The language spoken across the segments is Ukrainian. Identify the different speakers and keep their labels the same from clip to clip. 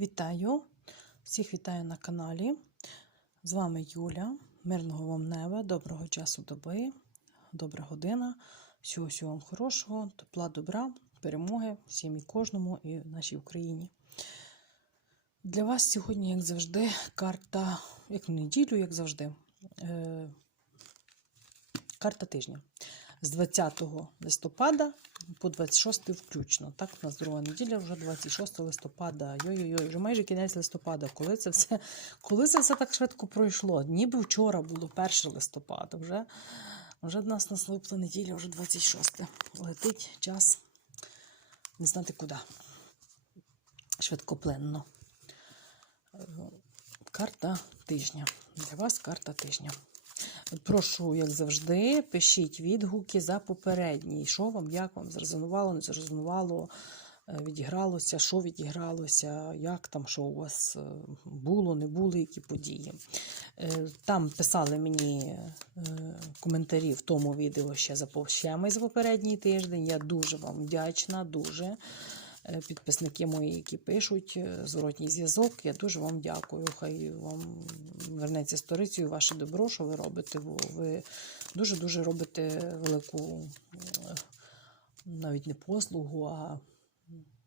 Speaker 1: Вітаю! Всіх вітаю на каналі. З вами Юля. Мирного вам неба, доброго часу доби, добра година. Всього всього вам хорошого, тепла, добра, перемоги всім і кожному і нашій Україні. Для вас сьогодні, як завжди, карта, як в неділю, як завжди, е, карта тижня. З 20 листопада по 26 включно. Так, у нас друга неділя, вже 26 листопада. Йой-йой, вже майже кінець листопада. Коли це все коли це все так швидко пройшло? Ніби вчора було 1 листопада. Вже вже в нас наступна неділя, вже 26. Летить час не знати куди. Швидкопленно. Е, Карта тижня. Для вас карта тижня. Прошу, як завжди, пишіть відгуки за попередній. Що вам, як вам зрезонувало, не зрезонувало, е, відігралося, що відігралося, як там, що у вас е, було, не було, які події. Е, Там писали мені коментарі в тому відео ще за повщеми за попередній тиждень. Я дуже вам вдячна, дуже. Е, Підписники мої, які пишуть е, зворотній зв'язок, я дуже вам дякую. Хай вам вернеться сторицею ваше добро, що ви робите. Бо ви дуже-дуже робите велику, е, навіть не послугу, а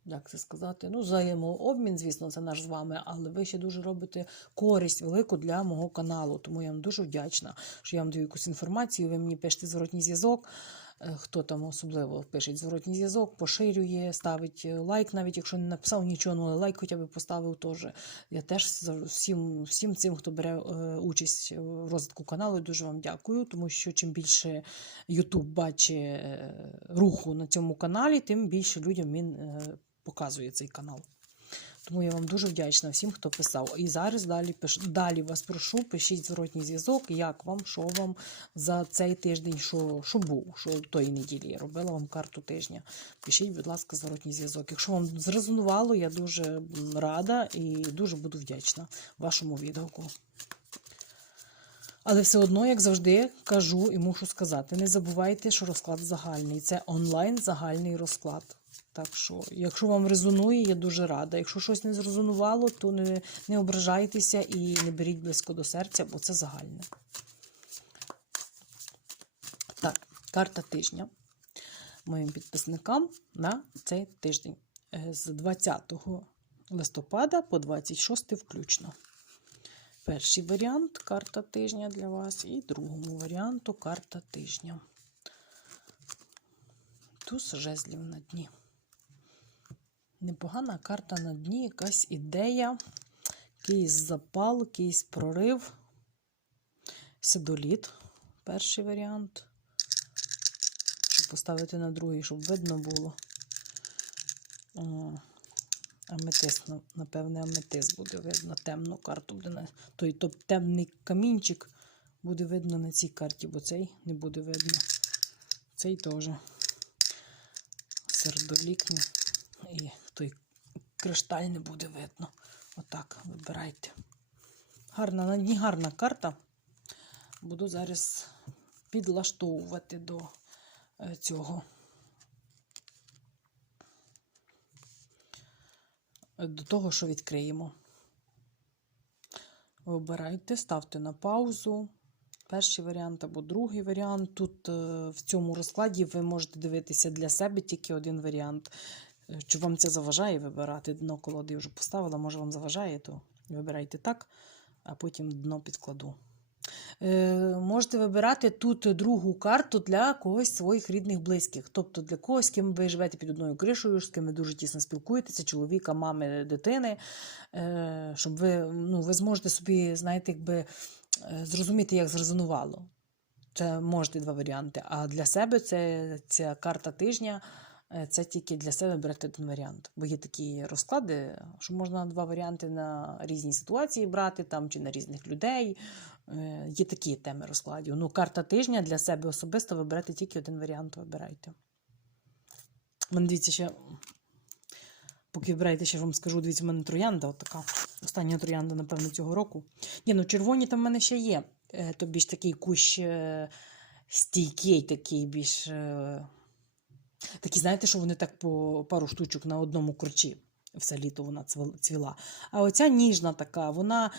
Speaker 1: як це сказати? Ну, взаємообмін, звісно, це наш з вами, але ви ще дуже робите користь велику для мого каналу. Тому я вам дуже вдячна, що я вам даю якусь інформацію. Ви мені пишете зворотній зв'язок. Е, Хто там особливо пише зворотній зв'язок, поширює, ставить лайк, навіть якщо не написав нічого, ну лайк хоча б поставив теж. Я теж всім, всім цим, хто бере е, участь в розвитку каналу, дуже вам дякую, тому що чим більше YouTube бачить е, руху на цьому каналі, тим більше людям він е, показує цей канал. Тому я вам дуже вдячна всім, хто писав. І зараз далі пиш... далі вас прошу, пишіть зворотній зв'язок, як вам, що вам за цей тиждень, що, що був, що тої неділі я робила вам карту тижня. Пишіть, будь ласка, зворотній зв'язок. Якщо вам зрезонувало, я дуже рада і дуже буду вдячна вашому відгуку. Але все одно, як завжди, кажу і мушу сказати: не забувайте, що розклад загальний. Це онлайн загальний розклад. Так що, якщо вам резонує, я дуже рада. Якщо щось не зрезонувало, то не, не ображайтеся і не беріть близько до серця, бо це загальне. Так, карта тижня моїм підписникам на цей тиждень Е, з 20 листопада по 26 включно. Перший варіант карта тижня для вас, і другому варіанту карта тижня. Туз жезлів на дні. Непогана карта на дні, якась ідея, якийсь запал, якийсь прорив. Седоліт. Перший варіант. Щоб поставити на другий, щоб видно було. О, Аметист, напевне, аметист буде видно. Темну карту буде той топ темний камінчик буде видно на цій карті, бо цей не буде видно. Цей теж. Сердолікний. І той кришталь не буде видно. Отак, вибирайте. Гарна, на дні гарна карта. Буду зараз підлаштовувати до е, цього. Е, До того, що відкриємо. Вибирайте, ставте на паузу. Перший варіант або другий варіант. Тут е, в цьому розкладі ви можете дивитися для себе тільки один варіант. Е, Чи вам це заважає вибирати? Дно колоди я вже поставила, може вам заважає, то вибирайте так, а потім дно підкладу. Е, можете вибирати тут другу карту для когось своїх рідних близьких. Тобто для когось, з ким ви живете під одною кришею, з ким ви дуже тісно спілкуєтеся, чоловіка, мами, дитини, е, щоб ви, ну, ви зможете собі, знаєте, якби е, зрозуміти, як зрезонувало. Це можете два варіанти. А для себе це ця карта тижня. Е, Це тільки для себе берете один варіант. Бо є такі розклади, що можна два варіанти на різні ситуації брати, там чи на різних людей. Е, Є такі теми розкладів. Ну, карта тижня для себе особисто ви берете тільки один варіант, вибирайте. Мене дивіться ще, поки вибираєте, ще вам скажу, дивіться, в мене троянда, от така. Остання троянда, напевно, цього року. Ні, ну червоні там в мене ще є. Е, То більш такий кущ стійкий, такий більш. Такі, знаєте, що вони так по пару штучок на одному корчі. все літо вона цвіла. А оця ніжна така, вона.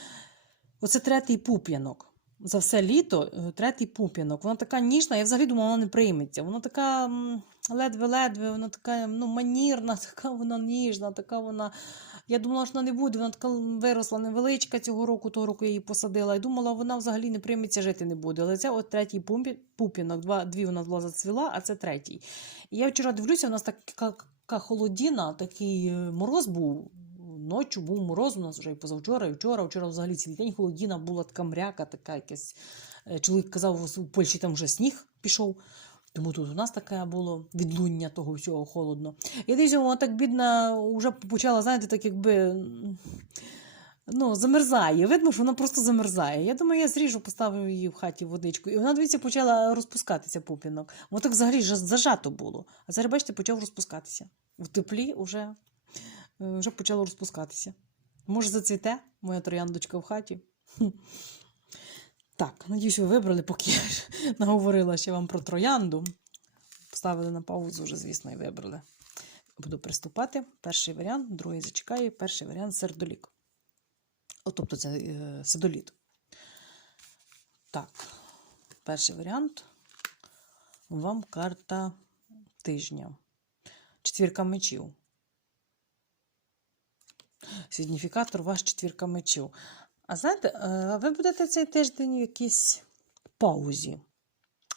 Speaker 1: Оце третій пуп'янок. За все літо е, третій пуп'янок. Вона така ніжна, я взагалі думала, вона не прийметься. Вона така ледве-ледве, вона така ну, манірна, така вона ніжна, така вона. Я думала, що вона не буде. Вона така виросла невеличка цього року, того року я її посадила. І думала, вона взагалі не прийметься, жити не буде. Але це от третій пуп'янок, два, дві вона була зацвіла, а це третій. І я вчора дивлюся, у нас така, така холодіна, такий е, мороз був. Ночі був мороз, у нас вже і позавчора, і вчора. Вчора взагалі цілий день холодіна була така мряка, така якась. Е, Чоловік казав, у Польщі там вже сніг пішов. Тому тут у нас таке було відлуння того всього холодно. Я дивлюся, вона так бідна вже почала, знаєте, так якби ну, замерзає. Видно, що вона просто замерзає. Я думаю, я зріжу, поставлю її в хаті водичку. І вона, дивіться, почала розпускатися пупінок. Воно так взагалі зажато було. А зараз, бачите, почав розпускатися. В теплі вже, е, вже почало розпускатися. Може, зацвіте моя трояндочка в хаті. Так, надіюсь, ви вибрали, поки я наговорила ще вам про троянду. Поставили на паузу вже, звісно, і вибрали. Буду приступати. Перший варіант, другий зачекаю. Перший варіант сердолік. О, тобто це е, седоліт. Так, перший варіант. Вам карта тижня. Четвірка мечів. Сигніфікатор ваш четвірка мечів. А знаєте, е, ви будете цей тиждень в якійсь паузі.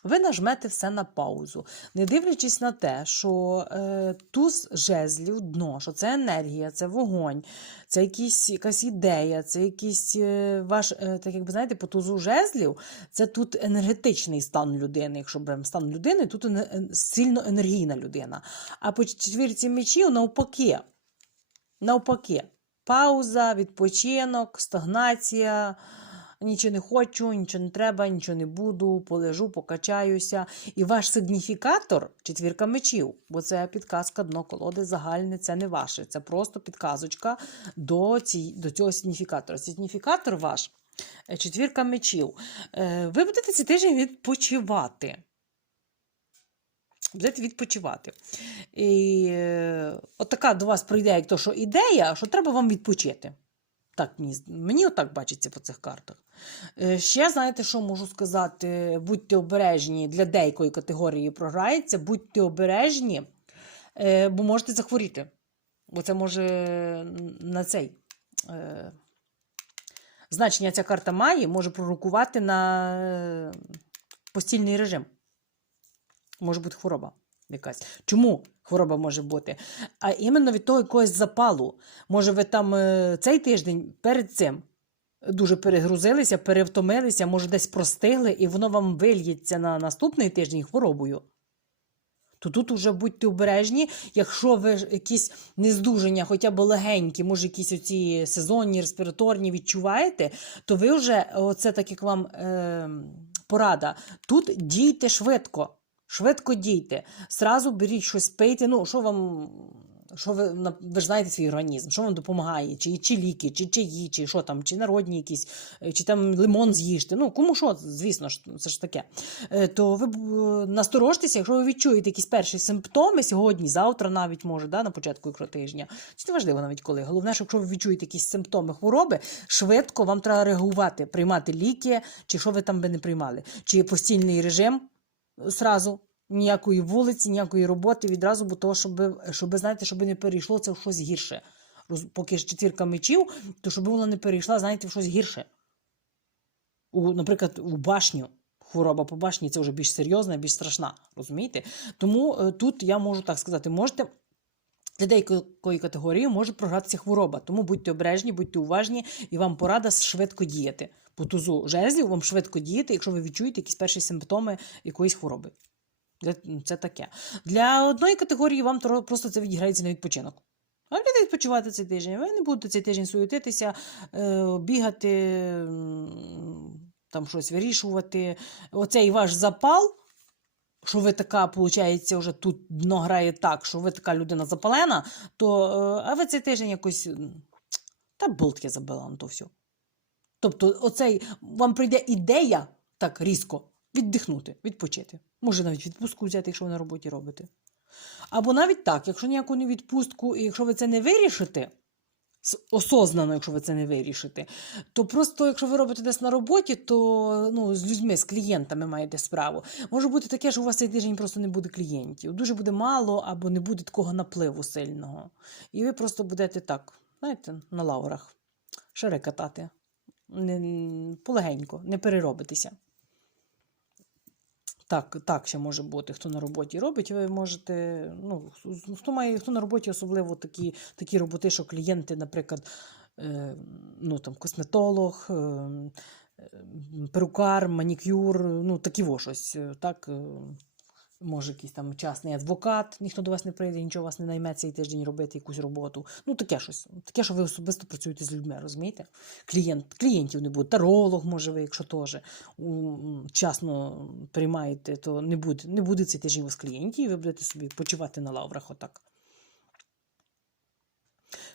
Speaker 1: Ви нажмете все на паузу, не дивлячись на те, що е, туз жезлів дно, що це енергія, це вогонь, це якісь, якась ідея, це якийсь е, ваш, е, так якби знаєте, по тузу жезлів, це тут енергетичний стан людини. Якщо беремо стан людини, тут сильно енергійна людина. А по четвірці мечів навпаки. Навпаки, пауза, відпочинок, стагнація. Нічого не хочу, нічого не треба, нічого не буду, полежу, покачаюся. І ваш сигніфікатор четвірка мечів, бо це підказка дно колоди загальне, це не ваше. Це просто підказочка до, ці, до цього сигніфікатора. Сигніфікатор ваш е, четвірка мечів. Е, Ви будете цей тиждень відпочивати. Будете відпочивати. І е, от така до вас прийде, як то, що ідея, що треба вам відпочити. Так, мені, мені отак бачиться по цих картах. Е, Ще знаєте, що можу сказати? Будьте обережні для деякої категорії програється, будьте обережні, е, бо можете захворіти. Бо це може на цей. Значення ця карта має, може пророкувати на постільний режим. Може бути хвороба якась. Чому хвороба може бути? А іменно від того якогось запалу. Може, ви там е, цей тиждень перед цим дуже перегрузилися, перевтомилися, може, десь простигли, і воно вам вильється на наступний тиждень хворобою. То тут уже будьте обережні, якщо ви якісь нездужання, хоча б легенькі, може, якісь оці сезонні, респіраторні відчуваєте, то ви вже, оце так як вам е, порада, тут дійте швидко. Швидко дійте. Сразу беріть щось пийте. Ну, що вам. Що ви, ви ж знаєте свій організм, що вам допомагає, чи, чи ліки, чи чаї, чи що там, чи народні якісь, е, чи там лимон з'їжте. Ну, кому що, звісно ж, це ж таке. Е, То ви е, насторожтеся, якщо ви відчуєте якісь перші симптоми сьогодні, завтра навіть може, да, на початку тижня. Це не важливо навіть коли. Головне, що якщо ви відчуєте якісь симптоми хвороби, швидко вам треба реагувати, приймати ліки, чи що ви там би не приймали, чи постільний режим сразу. Ніякої вулиці, ніякої роботи відразу, бо того, щоб, щоб знаєте, щоб не перейшло це в щось гірше. Поки ж четвірка мечів, то щоб вона не перейшла, знаєте, в щось гірше. У, наприклад, у башню. Хвороба по башні це вже більш серйозна, більш страшна. Розумієте? Тому е, тут я можу так сказати, можете. Для деякої категорії може програтися хвороба, тому будьте обережні, будьте уважні, і вам порада швидко діяти. По тузу жезлів вам швидко діяти, якщо ви відчуєте якісь перші симптоми якоїсь хвороби. Для- Це таке. Для одної категорії вам просто це відіграється на відпочинок. А будете відпочивати цей тиждень. Ви не будете цей тиждень суетитися, е, бігати, там щось вирішувати. Оцей ваш запал, що ви така, виходить, вже тут дно грає так, що ви така людина запалена, то е, а ви цей тиждень якось. Та болт я забила на то все. Тобто, оцей вам прийде ідея так різко віддихнути, відпочити. Може навіть відпустку взяти, якщо ви на роботі робите. Або навіть так, якщо ніяку не відпустку, і якщо ви це не вирішите, осознано, якщо ви це не вирішите, то просто, якщо ви робите десь на роботі, то ну, з людьми, з клієнтами маєте справу. Може бути таке, що у вас цей тиждень просто не буде клієнтів. Дуже буде мало, або не буде такого напливу сильного. І ви просто будете так, знаєте, на лаврах, шари катати. Полегенько, не переробитеся. Так, так ще може бути, хто на роботі робить, ви можете. Ну, хто має хто на роботі, особливо такі, такі роботи, що клієнти, наприклад, е, ну, там, косметолог, е, е, перукар, манікюр, ну, такі во щось. Так, е, може, якийсь там частний адвокат, ніхто до вас не прийде, нічого вас не найме цей тиждень робити якусь роботу. Ну, таке щось. Таке, що ви особисто працюєте з людьми, розумієте? Клієнт, клієнтів не буде. Таролог, може, ви, якщо теж вчасно приймаєте, то не буде, не буде цей тиждень у вас клієнтів, і ви будете собі почувати на лаврах отак.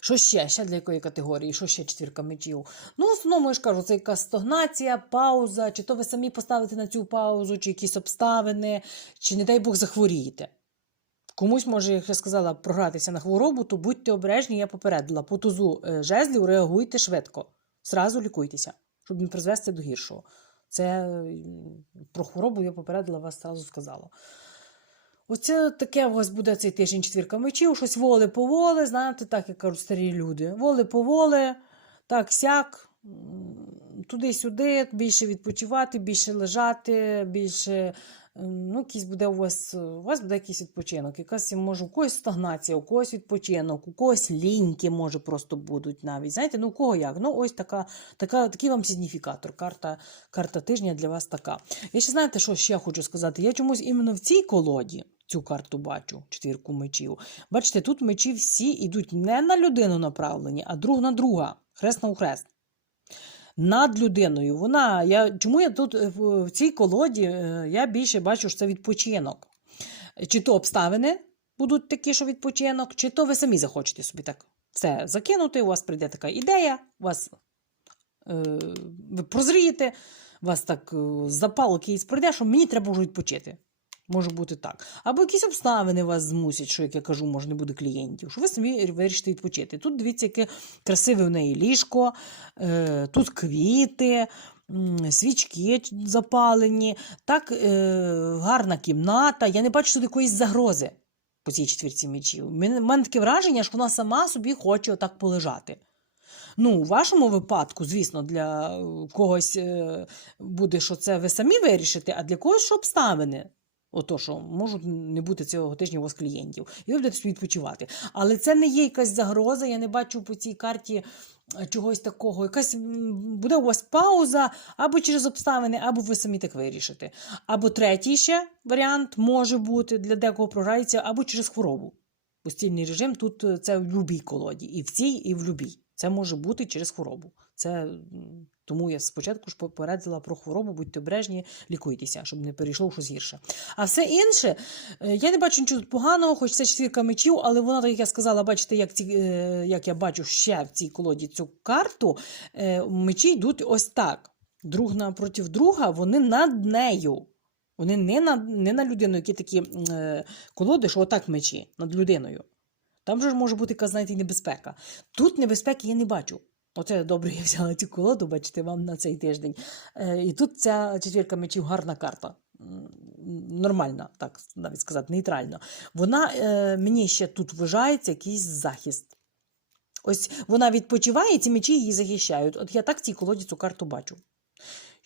Speaker 1: Що ще? Ще для якої категорії? Що ще четвірка мечів? Ну, в основному я ж кажу, це якась стагнація, пауза, чи то ви самі поставите на цю паузу, чи якісь обставини, чи, не дай Бог, захворієте. Комусь може, як я сказала, програтися на хворобу, то будьте обережні, я попередила. По тузу е, жезлів реагуйте швидко. Зразу лікуйтеся, щоб не призвести до гіршого. Це про хворобу я попередила, вас зразу сказала. Оце таке у вас буде цей тиждень четвірка мечів, щось воле поволе, знаєте, так як кажуть старі люди. Воле поволе, так сяк, туди-сюди, більше відпочивати, більше лежати, більше. Ну, якийсь буде у вас, у вас буде якийсь відпочинок. Якась може у когось стагнація, у когось відпочинок, у когось ліньки, може, просто будуть навіть. Знаєте, ну у кого як? Ну, ось така, така, такий вам сигніфікатор. Карта, карта тижня для вас така. Я ще знаєте, що ще хочу сказати? Я чомусь іменно в цій колоді цю карту бачу, четвірку мечів. Бачите, тут мечі всі йдуть не на людину направлені, а друг на друга, хрест на хрест. Над людиною. Вона, я, чому я тут е, в, цій колоді е, я більше бачу, що це відпочинок. Чи то обставини будуть такі, що відпочинок, чи то ви самі захочете собі так все закинути, у вас прийде така ідея, у вас е, ви прозрієте, у вас так е, запал якийсь прийде, що мені треба вже відпочити. Може бути так. Або якісь обставини вас змусять, що, як я кажу, може не буде клієнтів, що ви самі вирішите відпочити. Тут дивіться, яке красиве в неї ліжко, е, тут квіти, свічки запалені, так е, гарна кімната. Я не бачу тут якоїсь загрози по цій четвірці мечів. У мене, таке враження, що вона сама собі хоче отак полежати. Ну, у вашому випадку, звісно, для е, когось буде, що це ви самі вирішите, а для когось що обставини. Ото, що можуть не бути цього тижня у вас клієнтів, і ви будете відпочивати. Але це не є якась загроза, я не бачу по цій карті е, чогось такого. Якась буде у вас пауза або через обставини, або ви самі так вирішите. Або третій ще варіант може бути для декого програється, або через хворобу. Постільний режим тут е, це в будь-якій колоді, і в цій, і в будь-якій. Це може бути через хворобу. Це тому я спочатку ж попередила про хворобу, будьте обережні, лікуйтеся, щоб не перейшло щось гірше. А все інше, е, я не бачу нічого поганого, хоч це четвірка мечів, але вона, так як я сказала, бачите, як, ці, е, як я бачу ще в цій колоді цю карту, е, мечі йдуть ось так. Друг напроти друга, вони над нею. Вони не на, не на людину, які такі колоди, що отак мечі над людиною. Там же ж може бути якась, знаєте, небезпека. Тут небезпеки я не бачу. Оце добре, я взяла цю колоду, бачите, вам на цей тиждень. Е, і тут ця четвірка мечів гарна карта. Нормальна, так навіть сказати, нейтрально. Вона е, мені ще тут вважається якийсь захист. Ось вона відпочиває, ці мечі її захищають. От я так в цій колоді цю карту бачу.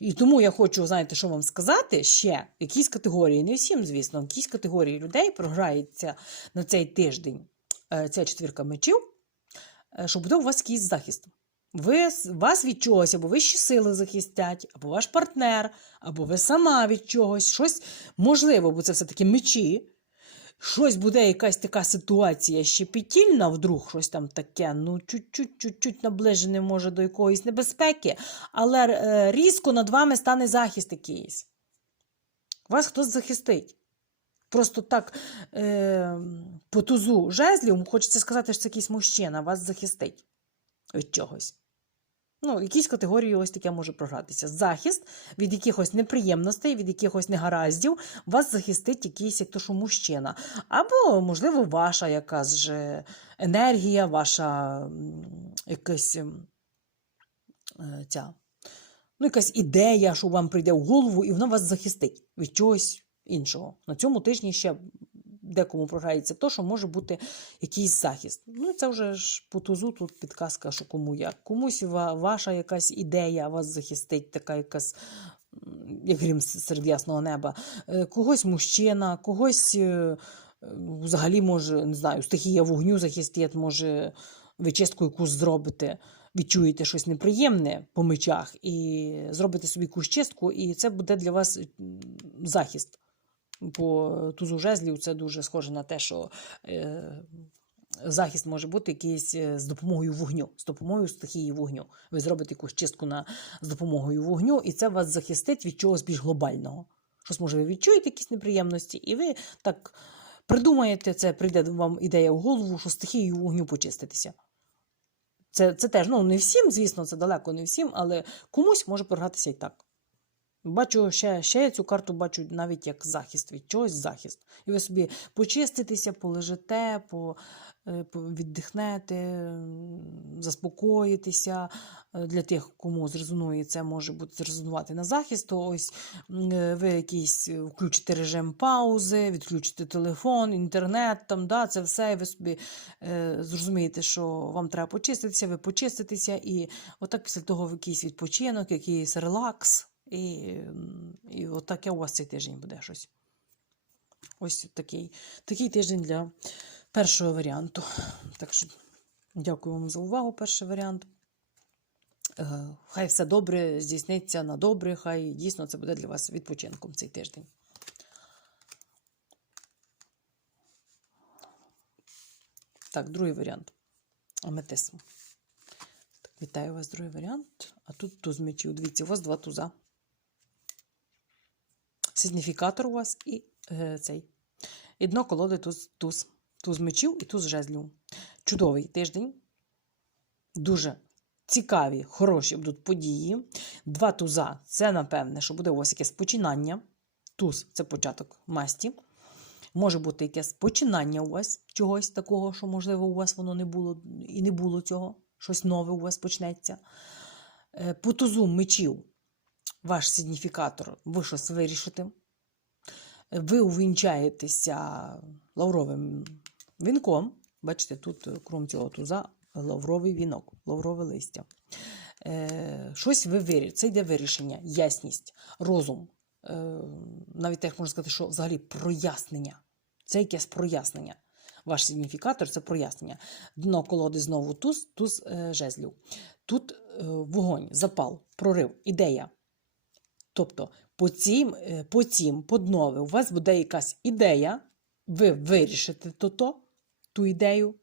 Speaker 1: І тому я хочу, знаєте, що вам сказати ще якісь категорії, не всім, звісно, якісь категорії людей програється на цей тиждень е, ця четвірка мечів, е, що буде у вас якийсь захист. Ви, вас від чогось, або вищі сили захистять, або ваш партнер, або ви сама від чогось, щось можливо, бо це все-таки мечі. Щось буде якась така ситуація щепетільна, вдруг щось там таке, ну чуть-чуть, наближене може до якоїсь небезпеки, але е, різко над вами стане захист якийсь. Вас хтось захистить. Просто так е, по тузу жезлів хочеться сказати, що це якийсь мужчина, вас захистить від чогось. Ну, якісь категорії ось таке може програтися. Захист від якихось неприємностей, від якихось негараздів, вас захистить якийсь, як то що мужчина. Або, можливо, ваша якась же енергія, ваша якась е, ця, ну, якась ідея, що вам прийде в голову, і вона вас захистить від чогось іншого. На цьому тижні ще декому програється то, що може бути якийсь захист. Ну, це вже ж по тузу тут підказка, що кому як. Комусь ваша якась ідея вас захистить, така якась. Як грім серед ясного неба, Е, когось мужчина, когось е, взагалі може, не знаю, стихія вогню захистить, може ви чистку якусь зробите, відчуєте щось неприємне по мечах і зробите собі якусь чистку, і це буде для вас захист. По тузу жезлів це дуже схоже на те, що е, захист може бути якийсь е, з допомогою вогню, з допомогою стихії вогню. Ви зробите якусь чистку на, з допомогою вогню, і це вас захистить від чогось більш глобального. Щось, може, ви відчуєте якісь неприємності, і ви так придумаєте це, прийде вам ідея в голову, що стихією вогню почиститися. Це, це теж, ну не всім, звісно, це далеко не всім, але комусь може програтися і так. Бачу, ще, ще цю карту бачу навіть як захист від чогось захист. І ви собі почиститеся, полежите, по, е, віддихнете, заспокоїтеся. Е, Для тих, кому зрезонує, це може бути зрезонувати на захист, то ось е, ви якийсь включите режим паузи, відключите телефон, інтернет, там, да, це все, і ви собі е, зрозумієте, що вам треба почиститися, ви почиститеся, і отак після того якийсь відпочинок, якийсь релакс. І, і от таке у вас цей тиждень буде щось. Ось такий, такий тиждень для першого варіанту. Так що дякую вам за увагу, перший варіант. Е, Хай все добре здійсниться на добре, хай дійсно це буде для вас відпочинком цей тиждень. Так, другий варіант. Аметисм. Вітаю вас, другий варіант. А тут туз мечів. Дивіться, у вас два туза. Сигніфікатор у вас і е, цей. І дно колоди туз, туз. Туз мечів і туз жезлів. Чудовий тиждень. Дуже цікаві, хороші будуть події. Два туза це, напевне, що буде у вас якесь починання. Туз це початок масті. Може бути якесь починання у вас чогось такого, що, можливо, у вас воно не було і не було цього. Щось нове у вас почнеться. Е, По тузу мечів ваш сигніфікатор, ви щось вирішите. Ви увінчаєтеся лавровим вінком. Бачите, тут, крім цього туза, лавровий вінок, лаврове листя. Е, щось ви вирішите. Це йде вирішення, ясність, розум. Е, навіть так можна сказати, що взагалі прояснення. Це якесь прояснення. Ваш сигніфікатор це прояснення. Дно колоди знову туз, туз е, жезлів. Тут е, вогонь, запал, прорив, ідея. Тобто, по цім, е, по цім, по днові, у вас буде якась ідея, ви вирішите то-то, ту ідею,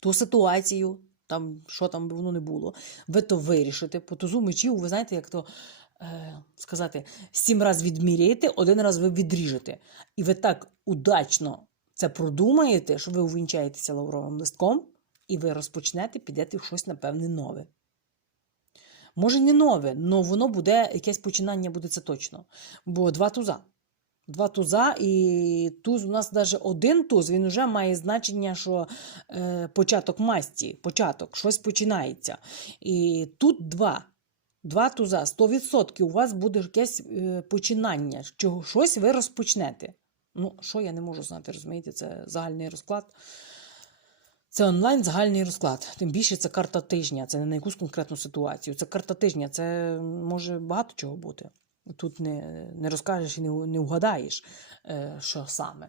Speaker 1: ту ситуацію, там, що там воно не було, ви то вирішите. По тузу мечів, ви знаєте, як то е, сказати, сім разів відміряєте, один раз ви відріжете. І ви так удачно це продумаєте, що ви увінчаєтеся лавровим листком, і ви розпочнете, підете в щось, напевне, нове. Може, не нове, але воно буде, якесь починання буде це точно. Бо два туза. Два туза, і туз у нас навіть один туз, він вже має значення, що е, початок масті, початок, щось починається. І тут два. Два туза, 100% у вас буде якесь е, починання, чого щось ви розпочнете. Ну, що я не можу знати, розумієте, це загальний розклад. Це онлайн загальний розклад. Тим більше це карта тижня, це не на якусь конкретну ситуацію. Це карта тижня, це може багато чого бути. Тут не, не розкажеш і не, не угадаєш, е, що саме.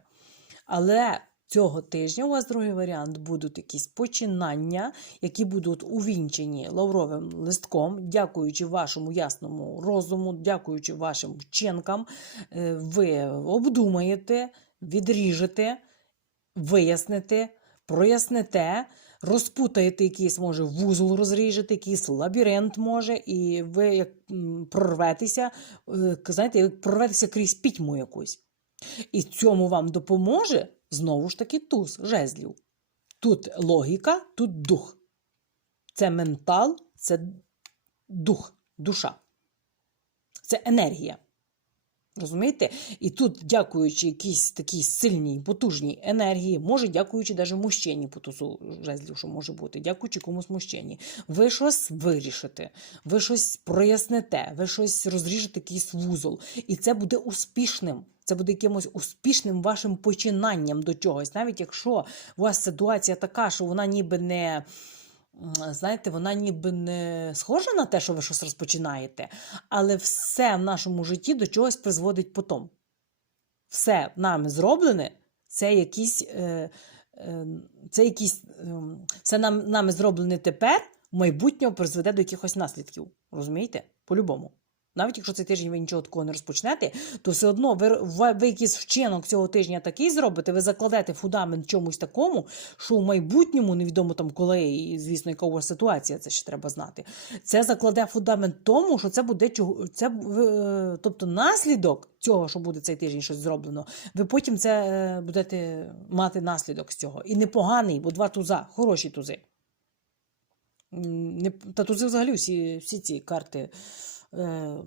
Speaker 1: Але цього тижня у вас другий варіант будуть якісь починання, які будуть увінчені лавровим листком, дякуючи вашому ясному розуму, дякуючи вашим вчинкам, е, ви обдумаєте, відріжете, виясните, проясните, розпутаєте якийсь, може, вузол розріжете, якийсь лабіринт може, і ви як прорветеся, е, знаєте, як прорветеся крізь пітьму якусь. І цьому вам допоможе знову ж таки туз жезлів. Тут логіка, тут дух. Це ментал, це дух, душа. Це енергія. Розумієте? І тут, дякуючи якійсь такій сильній, потужній енергії, може, дякуючи навіть мужчині по тузу жезлів, що може бути, дякуючи комусь мужчині, ви щось вирішите, ви щось проясните, ви щось розріжете якийсь вузол. І це буде успішним. Це буде якимось успішним вашим починанням до чогось. Навіть якщо у вас ситуація така, що вона ніби не. Знаєте, вона ніби не схожа на те, що ви щось розпочинаєте, але все в нашому житті до чогось призводить потом. Все нами зроблене, це якісь, е, е, це якісь, все нам, нами зроблене тепер, в майбутньому призведе до якихось наслідків. Розумієте? По-любому. Навіть якщо цей тиждень ви нічого такого не розпочнете, то все одно ви, ви, ви якийсь вчинок цього тижня такий зробите, ви закладете фундамент чомусь такому, що в майбутньому, невідомо там коли, і звісно, яка у вас ситуація, це ще треба знати. Це закладе фундамент тому, що це буде це е, тобто наслідок цього, що буде цей тиждень щось зроблено. Ви потім це е, будете мати наслідок з цього. І непоганий, бо два туза, хороші тузи. Не, та тузи взагалі всі, всі ці карти. Е,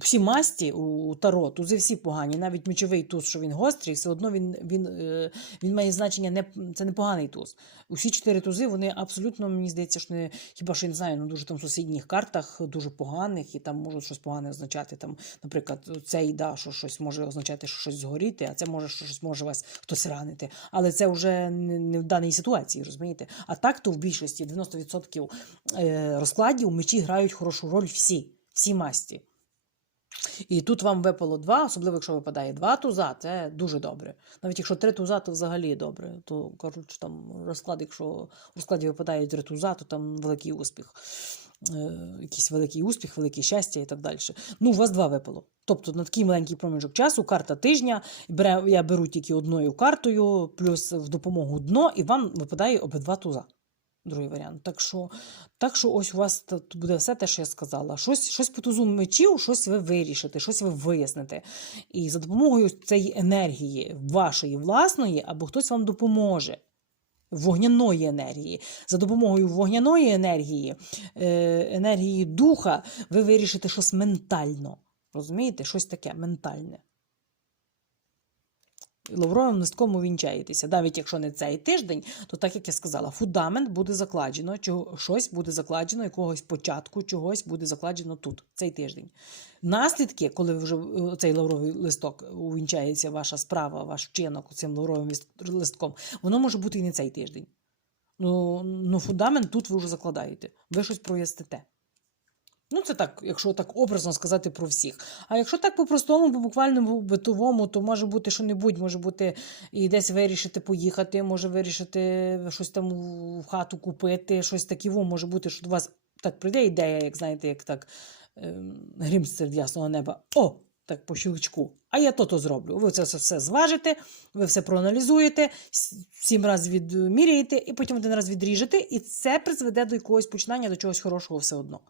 Speaker 1: всі масті у Таро, тузи всі погані. Навіть мечовий туз, що він гострий, все одно він, він, е, він має значення, не, це не поганий туз. Усі чотири тузи, вони абсолютно, мені здається, що не, хіба що я не знаю, ну дуже там в сусідніх картах, дуже поганих, і там можуть щось погане означати. Там, наприклад, цей да, що щось може означати, що щось згоріти, а це може що щось може вас хтось ранити. Але це вже не, в даній ситуації, розумієте? А так то в більшості 90% е, розкладів мечі грають хорошу роль всі, всі масті. І тут вам випало два, особливо якщо випадає два туза, це дуже добре. Навіть якщо три туза, то взагалі добре. То кажуть, там розклад, якщо в розкладі випадає три туза, то там великий успіх. Е, якийсь великий успіх, велике щастя і так далі. Ну, у вас два випало. Тобто на такий маленький проміжок часу, карта тижня, я беру тільки одною картою, плюс в допомогу дно, і вам випадає обидва туза. Другий варіант. Так що, так що ось у вас тут буде все те, що я сказала. Щось, щось по тузу мечів, щось ви вирішите, щось ви виясните. І за допомогою цієї енергії, вашої власної, або хтось вам допоможе. Вогняної енергії. За допомогою вогняної енергії, е, енергії духа, ви вирішите щось ментально. Розумієте? Щось таке ментальне. Лавровим листком увінчаєтеся. Навіть якщо не цей тиждень, то так як я сказала, фундамент буде закладено, чого, щось буде закладено, якогось початку, чогось буде закладено тут, цей тиждень. Наслідки, коли вже е, цей лавровий листок увінчається, ваша справа, ваш вчинок цим лавровим листком, воно може бути і не цей тиждень. Ну, ну фундамент тут ви вже закладаєте. Ви щось проясните. Ну, це так, якщо так образно сказати про всіх. А якщо так по-простому, по буквальному битовому, то може бути що-небудь, може бути і десь вирішити поїхати, може вирішити щось там в хату купити, щось таке, може бути, що до вас так прийде ідея, як знаєте, як так ем, грім серед ясного неба. О! Так по щелчку. А я то-то зроблю. Ви це все зважите, ви все проаналізуєте, сім разів відміряєте, і потім один раз відріжете, і це призведе до якогось починання, до чогось хорошого все одно.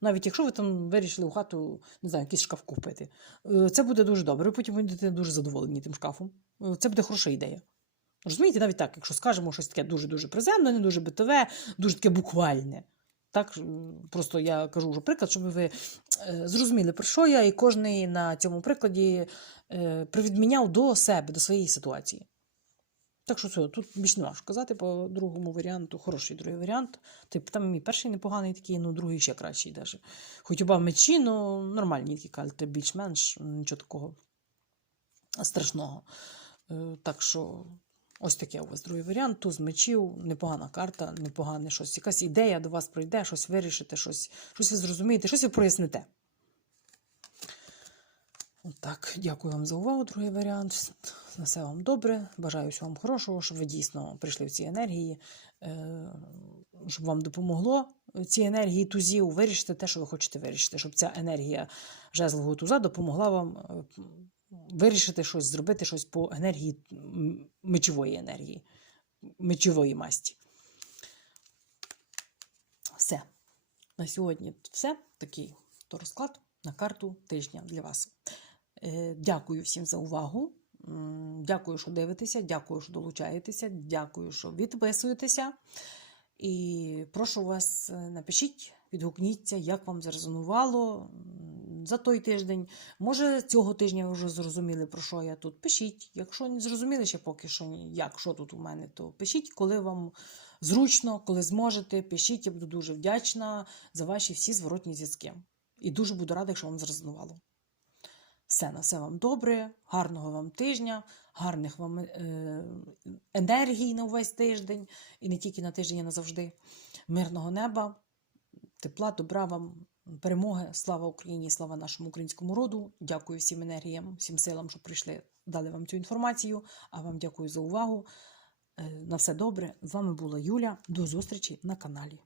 Speaker 1: Навіть якщо ви там вирішили у хату, не знаю, якийсь шкаф купити, Е, це буде дуже добре. Ви потім будете дуже задоволені тим шкафом. Е, Це буде хороша ідея. Розумієте, навіть так, якщо скажемо щось таке дуже-дуже приземне, не дуже битове, дуже таке буквальне. Так, просто я кажу вже приклад, щоб ви е, зрозуміли, про що я, і кожен на цьому прикладі привідміняв до себе, до своєї ситуації. Так що все, тут більш нема що казати по другому варіанту. Хороший другий варіант. Типу, там мій перший непоганий такий, ну другий ще кращий даже. Хоч оба мечі, ну нормальні такі карти, більш-менш, нічого такого страшного. Е, Так що ось таке у вас другий варіант. Туз мечів, непогана карта, непогане щось. Якась ідея до вас прийде, щось вирішите, щось, щось ви зрозумієте, щось ви проясните. Так, дякую вам за увагу, другий варіант. На все вам добре. Бажаю всього вам хорошого, щоб ви дійсно прийшли в ці енергії, е, щоб вам допомогло ці енергії тузів вирішити те, що ви хочете вирішити, щоб ця енергія жезлового туза допомогла вам е, вирішити щось, зробити щось по енергії мечової енергії, мечової масті. Все. На сьогодні все. Такий то розклад на карту тижня для вас. Е, Дякую всім за увагу. Дякую, що дивитеся, дякую, що долучаєтеся, дякую, що відписуєтеся. І прошу вас, е, напишіть, відгукніться, як вам зарезонувало за той тиждень. Може, цього тижня ви вже зрозуміли, про що я тут. Пишіть. Якщо не зрозуміли ще поки що, як що тут у мене, то пишіть, коли вам зручно, коли зможете. Пишіть, я буду дуже вдячна за ваші всі зворотні зв'язки. І дуже буду рада, якщо вам зрезонувало. Все на все вам добре, гарного вам тижня, гарних вам е, енергій на увесь тиждень, і не тільки на тиждень, а назавжди. Мирного неба, тепла, добра вам, перемоги. Слава Україні, слава нашому українському роду. Дякую всім енергіям, всім силам, що прийшли, дали вам цю інформацію. А вам дякую за увагу. Е, На все добре. З вами була Юля. До зустрічі на каналі.